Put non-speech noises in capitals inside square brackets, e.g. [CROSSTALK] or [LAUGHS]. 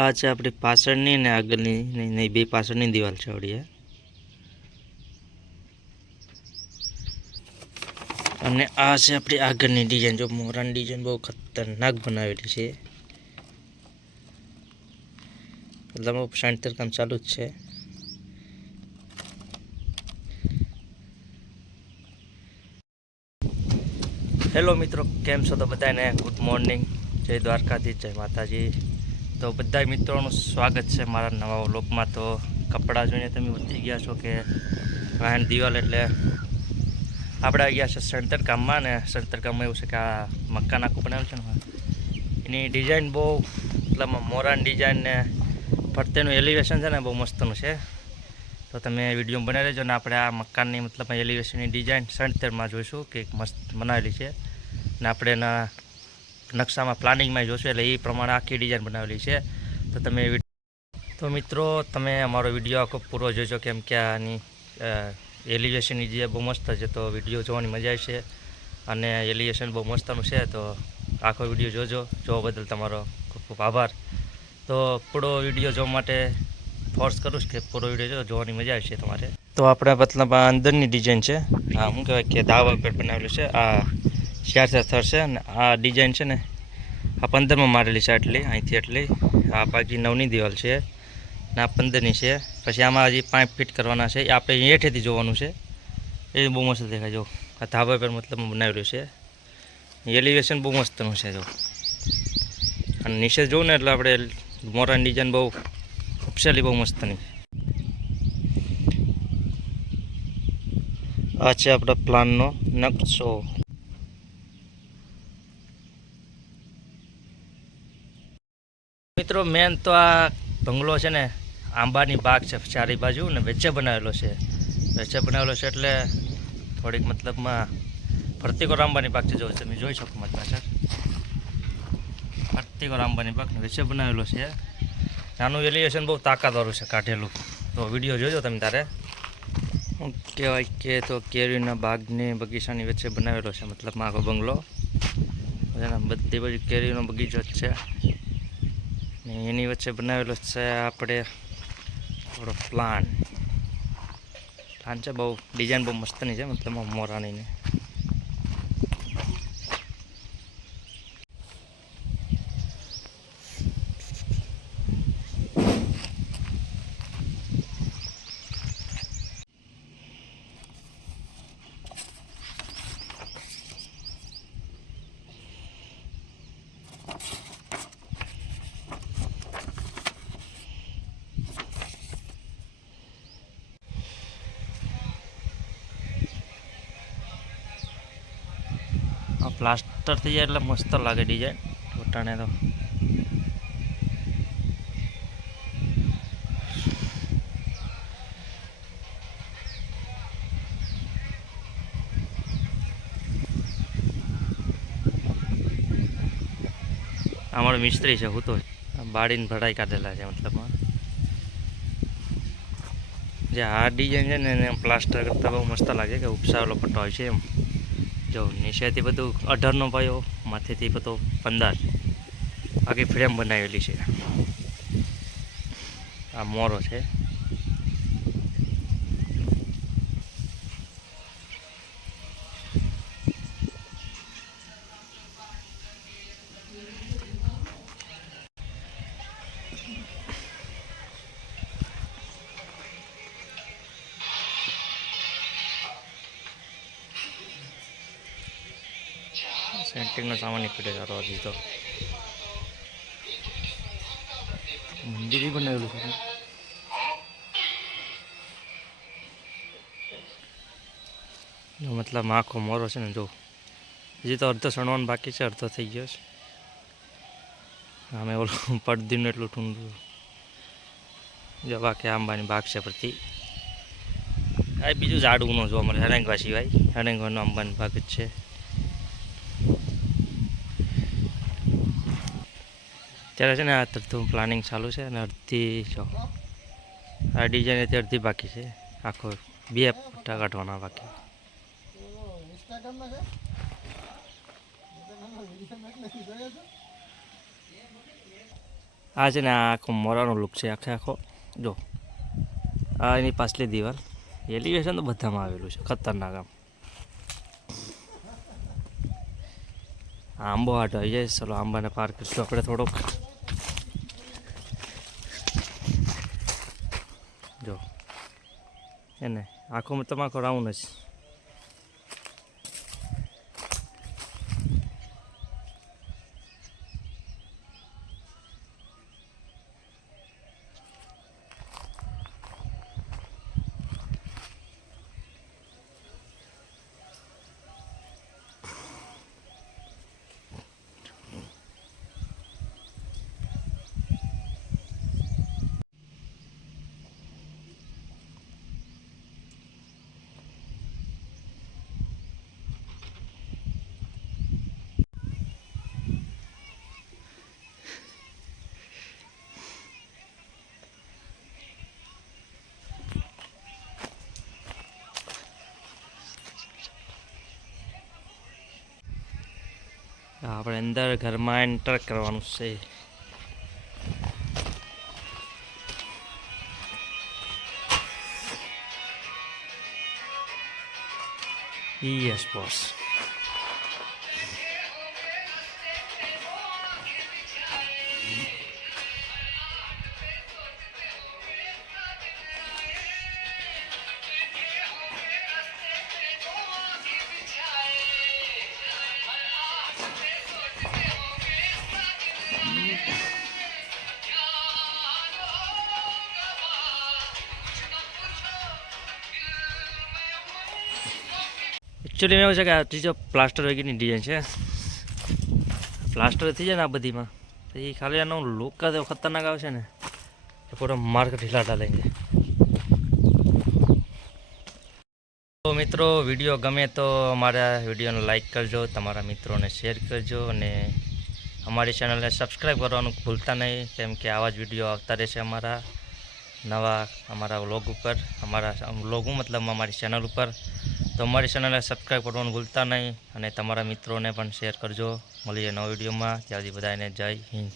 આ છે આપણી પાછળની ને આગળની, નહીં નહીં, બે પાછળની દિવાલ છે આવડી અને આ છે આપણી આગળની ડિઝાઇન જો મોરાની ડિઝાઇન બહુ ખતરનાક બનાવેલી છે. એટલે શાંતર કામ ચાલુ જ છે. હેલો મિત્રો, કેમ છો તો બધાને ગુડ મોર્નિંગ જય દ્વારકાથી જય માતાજી. તો બધા મિત્રોનું સ્વાગત છે મારા નવા વ્લોગમાં. તો કપડાં જોઈને તમે ઉતરી ગયા છો કે વાહન દિવાલ એટલે આપણે આવી ગયા છે સણતર ગામમાં ને સણતર ગામમાં એવું છે કે આ મકાન આખું બનાવ્યું છે ને એની ડિઝાઇન બહુ મતલબ મોરાન ડિઝાઇન ને ફરતેનું એલિવેશન છે ને બહુ મસ્તનું છે. તો તમે વીડિયો બનાવી લેજો ને આપણે આ મકાનની મતલબ એલિવેશનની ડિઝાઇન સણતરમાં જોઈશું કે મસ્ત બનાવેલી છે. ને આપણે એના નકશામાં પ્લાનિંગમાં જોશો એટલે એ પ્રમાણે આખી ડિઝાઇન બનાવેલી છે. તો તમે તો મિત્રો, તમે અમારો વીડિયો આખો પૂરો જોજો કેમ કે આની એલિવેશનની જે બહુ મસ્ત છે, તો વીડિયો જોવાની મજા આવશે. અને એલિવેશન બહુ મસ્તનું છે, તો આખો વીડિયો જોજો. જોવા બદલ તમારો ખૂબ ખૂબ આભાર. તો પૂરો વીડિયો જોવા માટે ફોર્સ કરું છું કે પૂરો વીડિયો જોવાની મજા આવશે તમારે. તો આપણે મતલબ અંદરની ડિઝાઇન છે. આ શું કહેવાય કે દાવા પર બનાવેલું છે. આ ચાર ચાર થર છે અને આ ડિઝાઇન છે ને, આ પંદરમાં મારેલી છે આટલી, અહીંથી એટલી આ બાકી નવની દિવાલ છે ને આ પંદરની છે. પછી આમાં હજી પાઇપ ફિટ કરવાના છે. એ આપણે હેઠેથી જોવાનું છે. એ બહુ મસ્ત દેખાય, જો. આ ધાબા પર મતલબ બનાવેલું છે. એલિવેશન બહુ મસ્તનું છે, જો. અને નીચે જોઉં ને એટલે આપણે મોરાની ડિઝાઇન બહુ ઉપસેલી, બહુ મસ્તની. આ છે આપણા પ્લાનનો નકશો. મિત્રો મેન તો આ બંગલો છે ને, આંબાની બાગ છે ચારી બાજુ ને વેચે બનાવેલો છે. વેચે બનાવેલો છે એટલે થોડીક મતલબમાં ફરતીકોર આંબાની બાગ છે, જો તમે જોઈ શકો મત પાછળ. ફરતીકોર આંબાની બાગ વેચે બનાવેલો છે. નાનું એલિવેશન બહુ તાકાતવાળું છે કાઢેલું. તો વીડિયો જોજો તમે તારે. શું કહેવાય કે તો કેરીના બાગને બગીચાની વચ્ચે બનાવેલો છે મતલબમાં આખો બંગલો. બધી બધી કેરીનો બગીચો જ છે. ને એની વચ્ચે બનાવેલો છે આપણે થોડો પ્લાન પ્લાન છે બહુ ડિઝાઇન બહુ મસ્તની છે, મતલબ મોરાનીને. આ પ્લાસ્ટર થઈ જાય એટલે મસ્ત લાગે ડિઝાઇન ટોટાને તો. અમારો મિસ્ત્રી છે, હું તો બાળીને ભરાઈ કાઢેલા છે મતલબમાં જે આ ડિઝાઇન છે ને, એને પ્લાસ્ટર કરતાં બહુ મસ્ત લાગે કે ઉપસાવેલો પટ્ટો હોય છે એમ. જો નીચેથી બધું અઢારનો પાયો, માથેથી બધો પંદર. બાકી ફ્રેમ બનાવેલી છે. આ મોરો છે. સેન્ટિંગનો સામાન નીકળે સારો હજી તો. મંદિર બનાવેલું છે. મતલબ આખો મોરો છે ને, જો. હજી તો અડધો સણવાનું બાકી છે, અડધો થઈ ગયો છે. અમે ઓલું [LAUGHS] પડદીનું એટલું ટૂંડું જો બાકી આંબાની બાગ છે પ્રતિ આ બીજું ઝાડવું ન જોવા મળે હરેંગવા સિવાય. હરેંગવાનો આંબાની બાગ જ છે. ત્યારે છે ને આ અડધું પ્લાનિંગ ચાલુ છે અને અડધી જો, આ ડિઝાઇન અત્યારે અડધી બાકી છે. આખો બે પટ્ટા કાઢવાના બાકી. આ છે ને આ આખો મોરાનો લુક છે, આખે આખો. જો, આ એની પાછલી દિવાલ. એલિવેશન તો બધામાં આવેલું છે, ખતરનાક આમ. આંબો હાટ આવી જાય ચલો, આંબાને પાર કરીશું આપણે થોડોક જો એને આખો મતલબ આખો રાઉન્ડ જ આપણે અંદર ઘરમાં એન્ટર કરવાનું છે. યસ બોસ એકચ્યુઅલી એવું છે કે આ ત્રીજો પ્લાસ્ટર વગેરેની ડિઝાઇન છે. પ્લાસ્ટર થઈ જાય ને આ બધીમાં. તો એ ખાલી આનો લુક જ ખતરનાક આવશે ને. તો પૂરો માર્ક ઢીલા લઈને તો મિત્રો, વીડિયો ગમે તો અમારા વિડીયોને લાઇક કરજો, તમારા મિત્રોને શેર કરજો અને અમારી ચેનલને સબસ્ક્રાઈબ કરવાનું ભૂલતા નહીં, કેમ કે આવા જ વીડિયો આવતા રહેશે અમારા નવા અમારા વ્લોગ ઉપર, અમારા વ્લોગ મતલબ અમારી ચેનલ ઉપર. તો અમારી ચેનલને સબસ્ક્રાઈબ કરવાનું ભૂલતા નહીં અને તમારા મિત્રોને પણ શેર કરજો. મળીએ નવા વિડીયોમાં. ત્યાં સુધી બધાને જય હિન્દ.